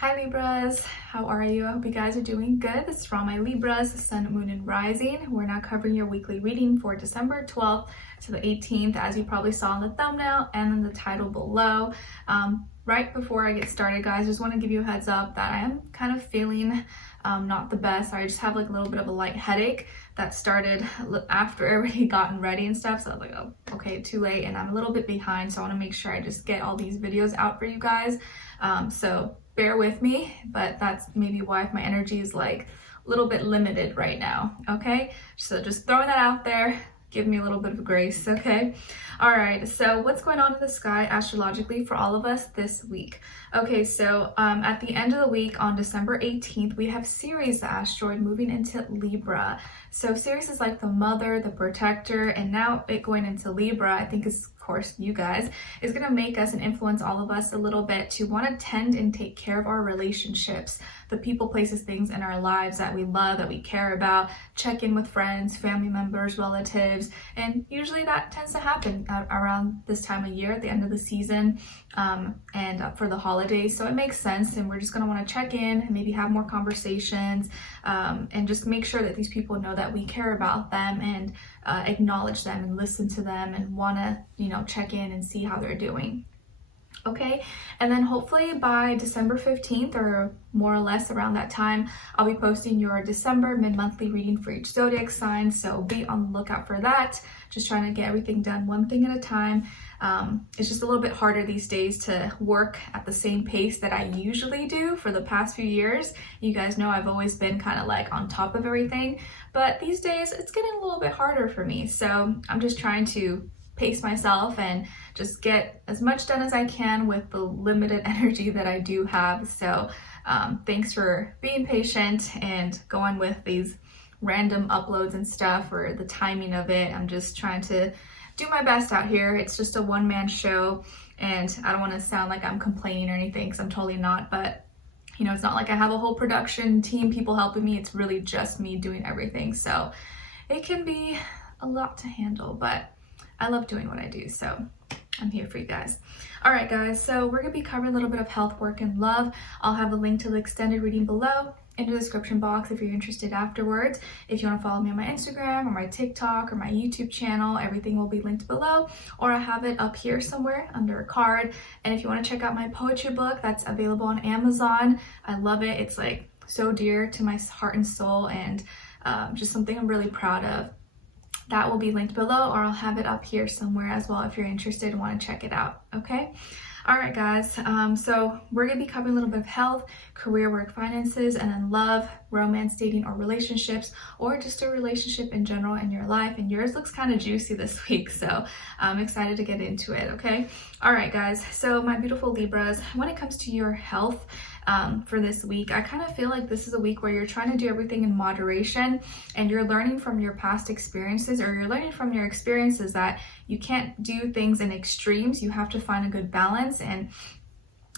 Hi Libras, how are you? I hope you guys are doing good. This is from my Libras, Sun, Moon, and Rising. We're now covering your weekly reading for December 12th to the 18th, as you probably saw in the thumbnail and in the title below. Right before I get started, guys, I just want to give you a heads up that I am kind of feeling not the best. I just have like a little bit of a light headache that started after everybody gotten ready and stuff. So I was like, oh, okay, too late, and I'm a little bit behind. So I want to make sure I just get all these videos out for you guys. So bear with me, but that's maybe why my energy is like a little bit limited right now. Okay, so just throwing that out there. Give me a little bit of grace, okay? All right, so what's going on in the sky astrologically for all of us this week? Okay, so at the end of the week on December 18th, we have Ceres, the asteroid, moving into Libra. So Ceres is like the mother, the protector, and now it going into Libra, I think is, of course, you guys, is gonna make us and influence all of us a little bit to wanna tend and take care of our relationships, the people, places, things in our lives that we love, that we care about, check in with friends, family members, relatives, and usually that tends to happen around this time of year, at the end of the season, and for the holidays. So it makes sense, and we're just going to want to check in and maybe have more conversations, and just make sure that these people know that we care about them and acknowledge them and listen to them and want to, check in and see how they're doing. Okay, and then hopefully by December 15th or more or less around that time, I'll be posting your December mid-monthly reading for each zodiac sign, so be on the lookout for that. Just trying to get everything done one thing at a time. It's just a little bit harder these days to work at the same pace that I usually do for the past few years. You guys know I've always been kind of like on top of everything, but these days it's getting a little bit harder for me, so I'm just trying to pace myself and just get as much done as I can with the limited energy that I do have. So thanks for being patient and going with these random uploads and stuff, or the timing of it. I'm just trying to do my best out here. It's just a one-man show, and I don't want to sound like I'm complaining or anything, because I'm totally not, but it's not like I have a whole production team, people helping me. It's really just me doing everything, so it can be a lot to handle, but I love doing what I do, so I'm here for you guys. All right, guys, so we're going to be covering a little bit of health, work, and love. I'll have a link to the extended reading below in the description box if you're interested afterwards. If you want to follow me on my Instagram or my TikTok or my YouTube channel, everything will be linked below, or I have it up here somewhere under a card. And if you want to check out my poetry book, that's available on Amazon. I love it. It's like so dear to my heart and soul, and just something I'm really proud of. That will be linked below, or I'll have it up here somewhere as well if you're interested and want to check it out, okay? All right, guys, so we're going to be covering a little bit of health, career, work, finances, and then love, romance, dating, or relationships, or just a relationship in general in your life. And yours looks kind of juicy this week, so I'm excited to get into it, okay? All right, guys, so my beautiful Libras, when it comes to your health, for this week, I kind of feel like this is a week where you're trying to do everything in moderation, and you're learning from your past experiences, or you're learning from your experiences that you can't do things in extremes. You have to find a good balance and,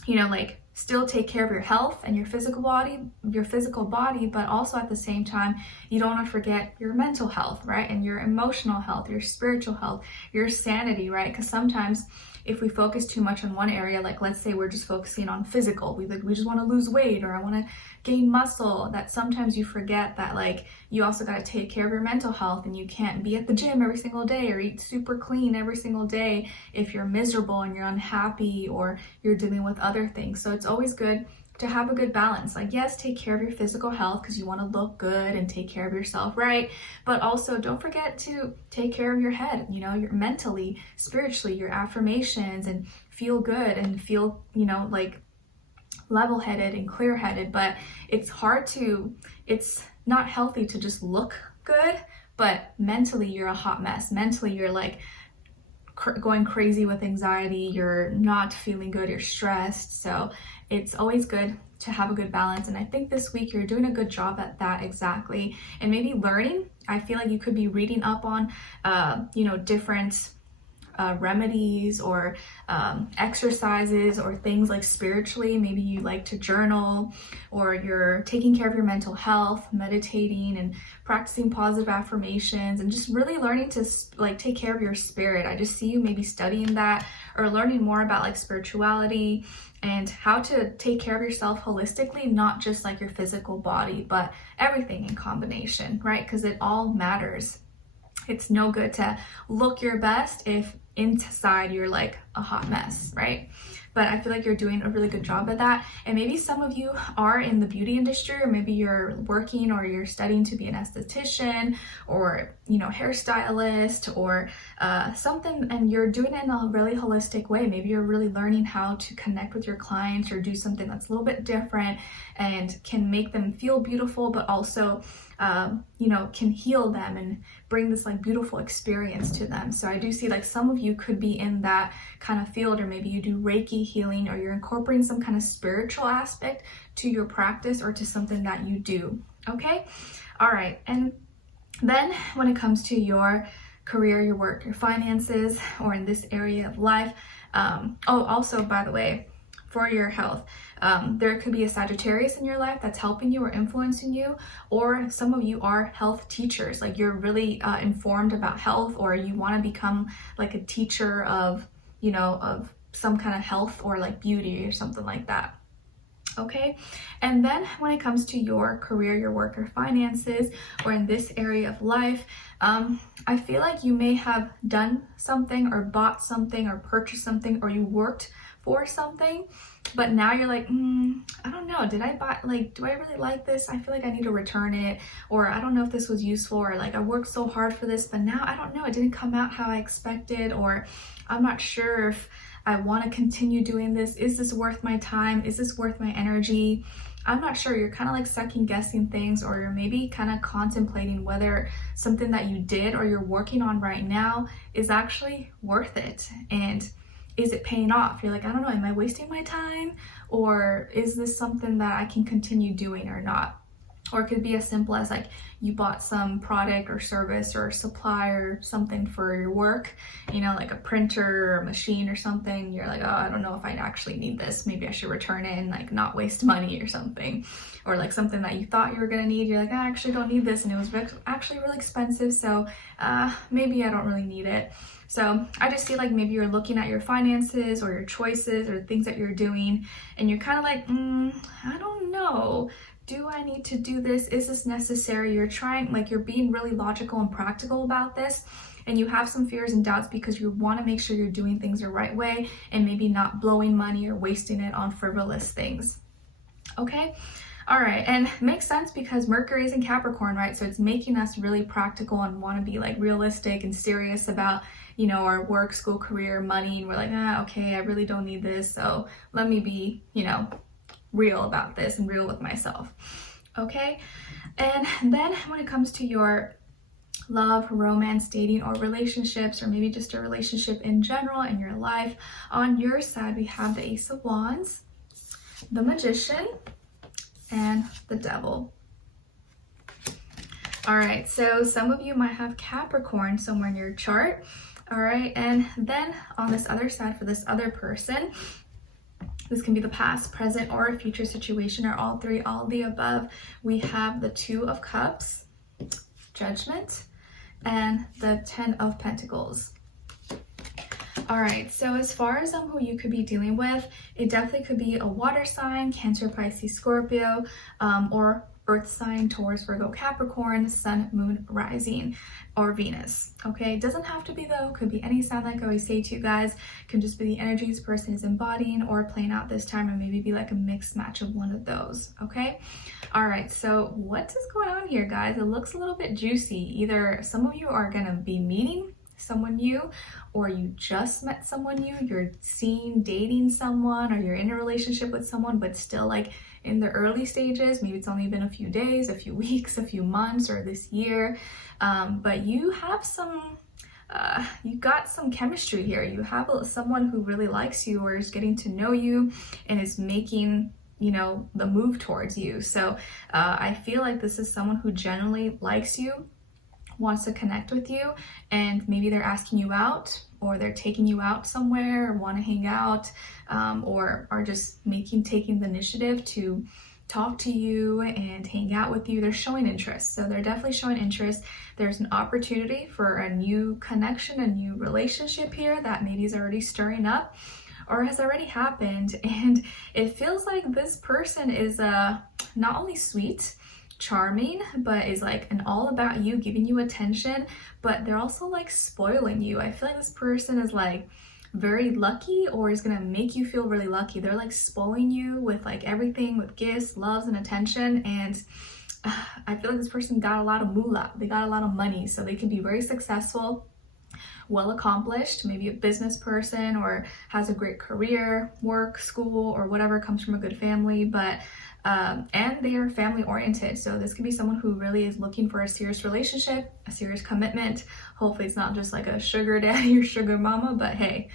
like still take care of your health and your physical body, but also at the same time, you don't want to forget your mental health, right? And your emotional health, your spiritual health, your sanity, right? Because sometimes if we focus too much on one area, like let's say we're just focusing on physical, we just want to lose weight, or I want to gain muscle, that sometimes you forget that like you also got to take care of your mental health, and you can't be at the gym every single day or eat super clean every single day if you're miserable and you're unhappy or you're dealing with other things. So it's always good to have a good balance. Like, yes, take care of your physical health because you want to look good and take care of yourself, right? But also don't forget to take care of your head, your mentally, spiritually, your affirmations, and feel good and feel, like level-headed and clear-headed. But it's not healthy to just look good, but mentally you're a hot mess. Mentally you're like going crazy with anxiety, you're not feeling good, you're stressed. So it's always good to have a good balance, and I think this week you're doing a good job at that exactly. And maybe learning, I feel like you could be reading up on different remedies or exercises or things like spiritually. Maybe you like to journal, or you're taking care of your mental health, meditating and practicing positive affirmations, and just really learning to like take care of your spirit. I just see you maybe studying that or learning more about like spirituality and how to take care of yourself holistically, not just like your physical body, but everything in combination, right? Because it all matters. It's no good to look your best if inside you're like a hot mess, right? But I feel like you're doing a really good job at that. And maybe some of you are in the beauty industry, or maybe you're working or you're studying to be an esthetician or, you know, hairstylist or something, and you're doing it in a really holistic way. Maybe you're really learning how to connect with your clients or do something that's a little bit different and can make them feel beautiful, but also you know, can heal them and bring this like beautiful experience to them. So I do see like some of you could be in that kind of field, or maybe you do Reiki healing, or you're incorporating some kind of spiritual aspect to your practice or to something that you do. Okay. All right. And then when it comes to your career, your work, your finances, or in this area of life, also by the way, for your health, there could be a Sagittarius in your life that's helping you or influencing you, or some of you are health teachers, like you're really informed about health, or you want to become like a teacher of, you know, of some kind of health or like beauty or something like that. Okay. And then when it comes to your career, your work, or finances, or in this area of life, I feel like you may have done something or bought something or purchased something, or you worked for something, but now you're like, I don't know, did I buy, like, do I really like this? I feel like I need to return it, or I don't know if this was useful, or like I worked so hard for this, but now I don't know, it didn't come out how I expected, or I'm not sure if I want to continue doing this. Is this worth my time? Is this worth my energy? I'm not sure. You're kind of like second guessing things, or you're maybe kind of contemplating whether something that you did or you're working on right now is actually worth it. And is it paying off? You're like, I don't know, am I wasting my time? Or is this something that I can continue doing or not? Or it could be as simple as like you bought some product or service or supply or something for your work, you know, like a printer or a machine or something. You're like, oh, I don't know if I actually need this. Maybe I should return it and like not waste money or something. Or like something that you thought you were gonna need, you're like, I actually don't need this, and it was actually really expensive, so maybe I don't really need it. So I just feel like maybe you're looking at your finances or your choices or things that you're doing, and you're kind of like, I don't know. Do I need to do this? Is this necessary? You're trying, like, you're being really logical and practical about this, and you have some fears and doubts because you want to make sure you're doing things the right way and maybe not blowing money or wasting it on frivolous things. Okay? All right, and makes sense because Mercury is in Capricorn, right? So it's making us really practical and want to be like realistic and serious about, you know, our work, school, career, money. And we're like, okay, I really don't need this. So let me be, you know, real about this and real with myself. Okay. And then when it comes to your love, romance, dating, or relationships, or maybe just a relationship in general in your life, on your side, we have the Ace of Wands, the Magician, and the Devil. All right, so some of you might have Capricorn somewhere in your chart. All right, and then on this other side, for this other person, this can be the past, present, or a future situation, or all three, all the above. We have the Two of Cups, Judgment, and the Ten of Pentacles. All right, so as far as who you could be dealing with, it definitely could be a water sign, Cancer, Pisces, Scorpio, or earth sign, Taurus, Virgo, Capricorn, Sun, Moon, Rising, or Venus. Okay, it doesn't have to be though, could be any sign, like I always say to you guys. It can just be the energy this person is embodying or playing out this time, and maybe be like a mixed match of one of those. Okay, all right, so what is going on here, guys? It looks a little bit juicy. Either some of you are gonna be meeting someone new, or you just met someone new, you're seeing, dating someone, or you're in a relationship with someone but still like in the early stages. Maybe it's only been a few days, a few weeks, a few months, or this year, but you have some you got some chemistry here. You have someone who really likes you or is getting to know you and is making, you know, the move towards you. So I feel like this is someone who genuinely likes you, wants to connect with you, and maybe they're asking you out, or they're taking you out somewhere or want to hang out, or are just taking the initiative to talk to you and hang out with you. They're showing interest. So they're definitely showing interest. There's an opportunity for a new connection, a new relationship here that maybe is already stirring up or has already happened. And it feels like this person is not only sweet, charming, but is like an all about you, giving you attention, but they're also like spoiling you. I feel like this person is like very lucky, or is gonna make you feel really lucky. They're like spoiling you with like everything, with gifts, loves, and attention. And I feel like this person got a lot of moolah. They got a lot of money, so they can be very successful, well accomplished, maybe a business person, or has a great career, work, school, or whatever, comes from a good family, but and they are family oriented. So this could be someone who really is looking for a serious relationship, a serious commitment. Hopefully it's not just like a sugar daddy or sugar mama, but hey,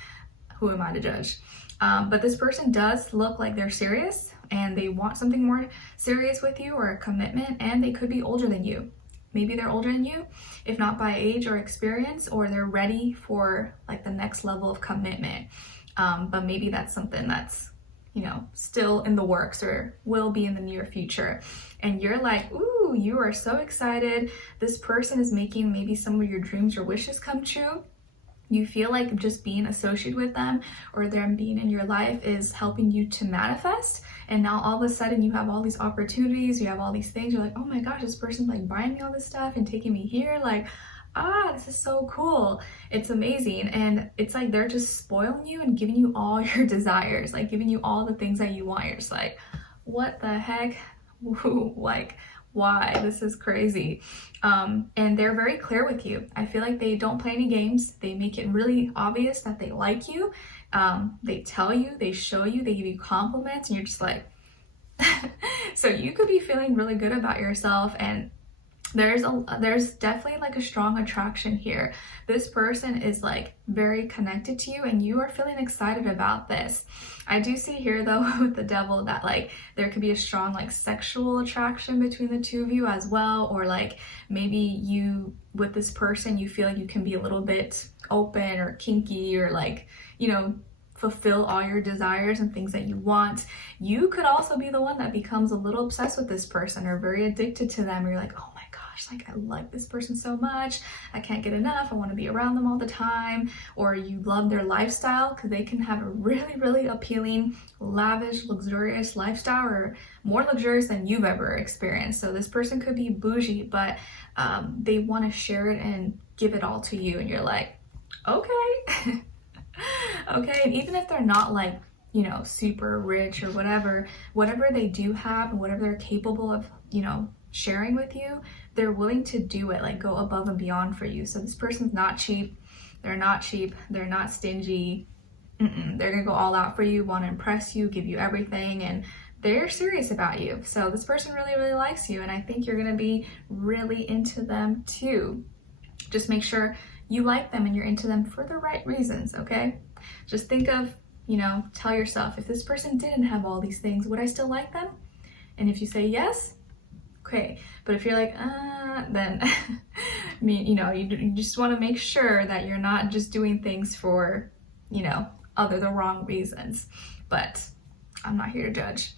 who am I to judge? But this person does look like they're serious and they want something more serious with you, or a commitment, and they could be older than you. Maybe they're older than you, if not by age or experience, or they're ready for like the next level of commitment. But maybe that's something that's, you know, still in the works or will be in the near future. And you're like, ooh, you are so excited. This person is making maybe some of your dreams or wishes come true. You feel like just being associated with them or them being in your life is helping you to manifest. And now all of a sudden you have all these opportunities, you have all these things. You're like, oh my gosh, this person's like buying me all this stuff and taking me here. Like, this is so cool. It's amazing. And it's like they're just spoiling you and giving you all your desires, like giving you all the things that you want. You're just like, what the heck? Like, why? This is crazy. And they're very clear with you. I feel like they don't play any games. They make it really obvious that they like you. They tell you, they show you, they give you compliments, and you're just like, so you could be feeling really good about yourself. And there's definitely like a strong attraction here. This person is like very connected to you and you are feeling excited about this. I do see here though with the devil that like there could be a strong like sexual attraction between the two of you as well, or like maybe you with this person you feel like you can be a little bit open or kinky, or like, you know, fulfill all your desires and things that you want. You could also be the one that becomes a little obsessed with this person or very addicted to them. You're like, oh my gosh, like I like this person so much, I can't get enough, I want to be around them all the time. Or you love their lifestyle because they can have a really, really appealing, lavish, luxurious lifestyle, or more luxurious than you've ever experienced. So this person could be bougie, but they want to share it and give it all to you. And you're like, okay. Okay, and even if they're not like, you know, super rich or whatever they do have and whatever they're capable of, you know, sharing with you, they're willing to do it, like go above and beyond for you. So this person's not cheap, they're not stingy. They're gonna go all out for you, want to impress you, give you everything, and they're serious about you. So this person really, really likes you, and I think you're gonna be really into them too. Just make sure you like them and you're into them for the right reasons, okay? Just think of, you know, tell yourself, if this person didn't have all these things, would I still like them? And if you say yes, okay. But if you're like, then, I mean, you know, you just want to make sure that you're not just doing things for, you know, the wrong reasons. But I'm not here to judge.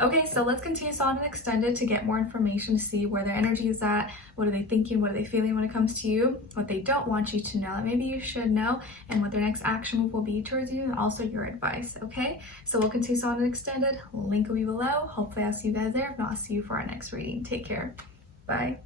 Okay, so let's continue on and extended to get more information, to see where their energy is at, what are they thinking, what are they feeling when it comes to you, what they don't want you to know that maybe you should know, and what their next action move will be towards you, and also your advice, okay? So we'll continue on and extended, link will be below. Hopefully I'll see you guys there. If not, I'll see you for our next reading. Take care. Bye.